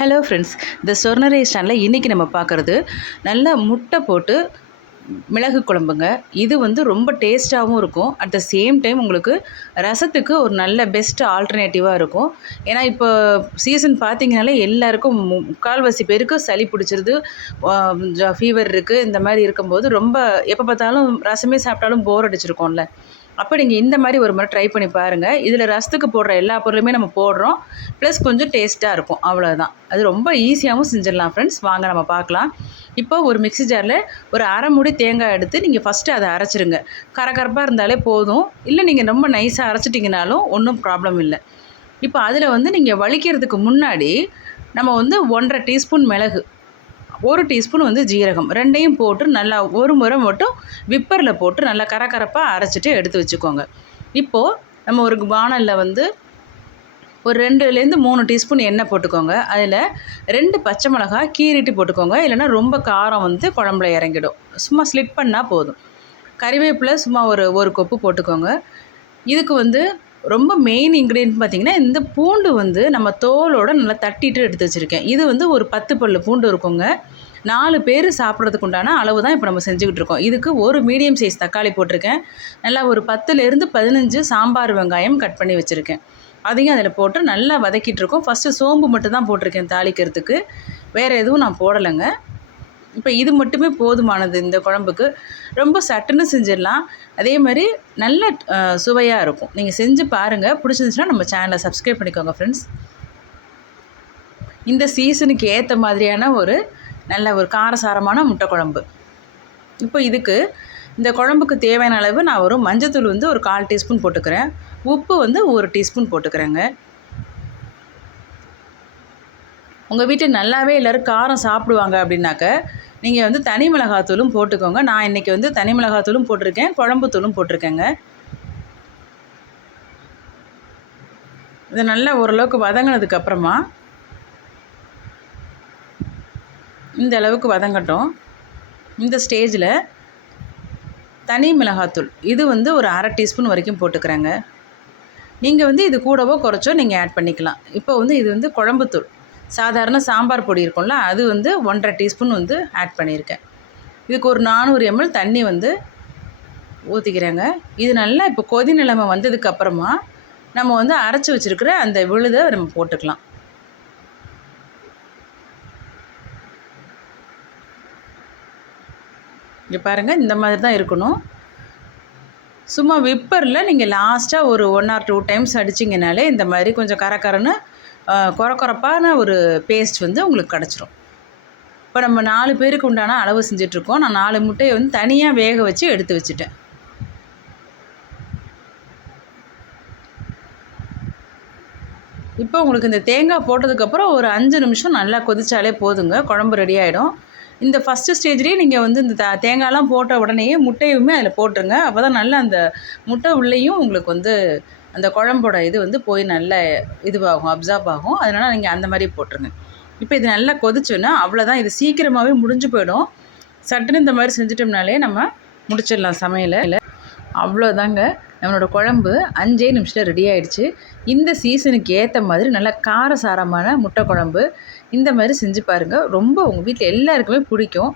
Hello friends இந்த சொர்ணரை சேனலில் இன்றைக்கி நம்ம பார்க்குறது நல்லா முட்டை போட்டு மிளகு குழம்புங்க. இது வந்து ரொம்ப டேஸ்ட்டாகவும் இருக்கும். அட் த சேம் டைம் உங்களுக்கு ரசத்துக்கு ஒரு நல்ல பெஸ்ட் ஆல்டர்னேட்டிவாக இருக்கும். ஏன்னா இப்போ சீசன் பார்த்தீங்கனாலே எல்லாருக்கும் முக்கால்வாசி பேருக்கு சளி பிடிச்சிருது. ஃபீவர் இருக்குது இந்த மாதிரி இருக்கும்போது ரொம்ப எப்போ பார்த்தாலும் ரசமே சாப்பிட்டாலும் போர் அடிச்சிருக்கோம்ல. அப்போ நீங்கள் இந்த மாதிரி ஒரு முறை ட்ரை பண்ணி பாருங்கள் இதில் ரசத்துக்கு போடுற எல்லா பொருளுமே நம்ம போடுறோம். ப்ளஸ் கொஞ்சம் டேஸ்ட்டாக இருக்கும். அவ்வளோதான் அது ரொம்ப ஈஸியாகவும் செஞ்சிடலாம் ஃப்ரெண்ட்ஸ் வாங்க நம்ம பார்க்கலாம். இப்போ ஒரு மிக்சி ஜாரில் ஒரு அரை மூடி தேங்காய் எடுத்து நீங்கள் ஃபஸ்ட்டு அதை அரைச்சிருங்க. கரகரப்பாக இருந்தாலே போதும். இல்லை நீங்கள் ரொம்ப நைஸாக அரைச்சிட்டிங்கனாலும் ஒன்றும் ப்ராப்ளம் இல்லை. இப்போ அதில் வந்து நீங்கள் வலிக்கிறதுக்கு முன்னாடி நம்ம வந்து ஒன்றரை டீஸ்பூன் மிளகு ஒரு டீஸ்பூன் வந்து ஜீரகம் ரெண்டையும் போட்டு நல்லா ஒரு முறை மட்டும் விப்பரில் போட்டு நல்லா கரகரப்பாக அரைச்சிட்டு எடுத்து வச்சுக்கோங்க. இப்போது நம்ம ஒரு வானலில் வந்து ஒரு ரெண்டுலேருந்து மூணு டீஸ்பூன் எண்ணெய் போட்டுக்கோங்க. அதில் ரெண்டு பச்சை மிளகாய் கீறிட்டு போட்டுக்கோங்க. இல்லைன்னா ரொம்ப காரம் வந்து குழம்புல இறங்கிடும். சும்மா ஸ்லிட் பண்ணால் போதும். கறிவேப்பிலை சும்மா ஒரு ஒரு கொப்பு போட்டுக்கோங்க. இதுக்கு வந்து ரொம்ப மெயின் இன்க்ரீடியன்ட் பார்த்திங்கன்னா இந்த பூண்டு வந்து நம்ம தோலோடு நல்லா தட்டிட்டு எடுத்து வச்சுருக்கேன். இது வந்து ஒரு பத்து பல்லு பூண்டு இருக்குங்க. நாலு பேர் சாப்பிட்றதுக்கு உண்டான அளவு தான் இப்போ நம்ம செஞ்சுக்கிட்டு இருக்கோம். இதுக்கு ஒரு மீடியம் சைஸ் தக்காளி போட்டிருக்கேன். நல்லா ஒரு பத்துலேருந்து பதினஞ்சு சாம்பார் வெங்காயம் கட் பண்ணி வச்சுருக்கேன். அதையும் அதில் போட்டு நல்லா வதக்கிட்டு இருக்கோம். ஃபஸ்ட்டு சோம்பு மட்டும் தான் போட்டிருக்கேன் தாளிக்கிறதுக்கு. வேறு எதுவும் நான் போடலைங்க. இப்போ இது மட்டுமே போதுமானது இந்த குழம்புக்கு. ரொம்ப சட்டுன்னு செஞ்சிடலாம். அதே மாதிரி நல்ல சுவையாக இருக்கும். நீங்கள் செஞ்சு பாருங்கள் பிடிச்சிருந்துச்சுன்னா நம்ம சேனலை சப்ஸ்கிரைப் பண்ணிக்கோங்க ஃப்ரெண்ட்ஸ் இந்த சீசனுக்கு ஏற்ற மாதிரியான ஒரு நல்ல ஒரு காரசாரமான முட்டை குழம்பு. இப்போ இதுக்கு இந்த குழம்புக்கு தேவையான அளவு நான் ஒரு மஞ்சத்தூள் வந்து ஒரு கால் டீஸ்பூன் போட்டுக்கிறேன். உப்பு வந்து ஒரு டீஸ்பூன் போட்டுக்கிறேங்க. உங்கள் வீட்டில் நல்லாவே எல்லோரும் காரம் சாப்பிடுவாங்க அப்படின்னாக்க நீங்கள் வந்து தனி மிளகாத்தூளும் போட்டுக்கோங்க. நான் இன்றைக்கி வந்து தனி மிளகாத்தூளும் போட்டிருக்கேன் குழம்பு தூளும் போட்டிருக்கேங்க. இது நல்லா ஓரளவுக்கு வதங்கினதுக்கப்புறமா இந்த அளவுக்கு வதங்கட்டும். இந்த ஸ்டேஜில் தனி மிளகாத்தூள் இது வந்து ஒரு அரை டீஸ்பூன் வரைக்கும் போட்டுக்கிறேங்க. நீங்கள் வந்து இது கூடவோ குறைச்சோ நீங்கள் ஆட் பண்ணிக்கலாம். இப்போ வந்து இது வந்து குழம்புத்தூள். சாதாரண சாம்பார் பொடி இருக்கும்ல அது வந்து ஒன்றரை டீஸ்பூன் வந்து ஆட் பண்ணியிருக்கேன். இதுக்கு ஒரு நானூறு எம்எல் தண்ணி வந்து ஊற்றிக்கிறேங்க இது நல்லா இப்போ கொதி நிலைமை வந்ததுக்கப்புறமா நம்ம வந்து அரைச்சி வச்சுருக்கிற அந்த விழுதை நம்ம போட்டுக்கலாம். இங்கே பாருங்கள் இந்த மாதிரி தான் இருக்கணும். சும்மா விப்பரில் நீங்கள் லாஸ்ட்டாக ஒரு ஒன் ஆர் டூ டைம்ஸ் அடிச்சிங்கனாலே இந்த மாதிரி கொஞ்சம் கரகரன்னு குறக்குறப்பான ஒரு பேஸ்ட் வந்து உங்களுக்கு கிடச்சிரும். இப்போ நம்ம நாலு பேருக்கு உண்டான அளவு செஞ்சிட்ருக்கோம். நான் நாலு முட்டையை வந்து தனியாக வேக வச்சு எடுத்து வச்சுட்டேன். இப்போ உங்களுக்கு இந்த தேங்காய் போட்டதுக்கப்புறம் ஒரு அஞ்சு நிமிஷம் நல்லா கொதிச்சாலே போதுங்க. குழம்பு ரெடி ஆகிடும் இந்த ஃபஸ்ட்டு ஸ்டேஜ்லேயே நீங்கள் வந்து இந்த த- தேங்காய்லாம் போட்ட உடனே முட்டையுமே அதில் போட்டுருங்க. அப்போ தான் நல்லா அந்த முட்டை உள்ளேயும் உங்களுக்கு வந்து அந்த குழம்போட இது வந்து போய் நல்ல இதுவாகும் அப்சார்ப் ஆகும். அதனால் நீங்கள் அந்த மாதிரி போட்டுருங்க. இப்போ இது நல்லா கொதிச்சோன்னா அவ்வளோதான் இது சீக்கிரமாகவே முடிஞ்சு போயிடும். சட்டுன்னு இந்த மாதிரி செஞ்சிட்டோம்னாலே நம்ம முடிச்சிடலாம் சமையலை. அவ்வளோதாங்க. நம்மளோட குழம்பு அஞ்சே நிமிஷத்தில் ரெடி ஆயிடுச்சு. இந்த சீசனுக்கு ஏற்ற மாதிரி நல்ல காரசாரமான முட்டை குழம்பு இந்த மாதிரி செஞ்சு பாருங்கள் ரொம்ப உங்கள் வீட்டில் எல்லாருக்குமே பிடிக்கும்.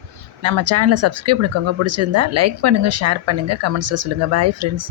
நம்ம சேனலை சப்ஸ்கிரைப் பண்ணிக்கோங்க. பிடிச்சிருந்தா லைக் பண்ணுங்கள் ஷேர் பண்ணுங்கள் கமெண்ட்ஸில் சொல்லுங்கள் பாய் ஃப்ரெண்ட்ஸ்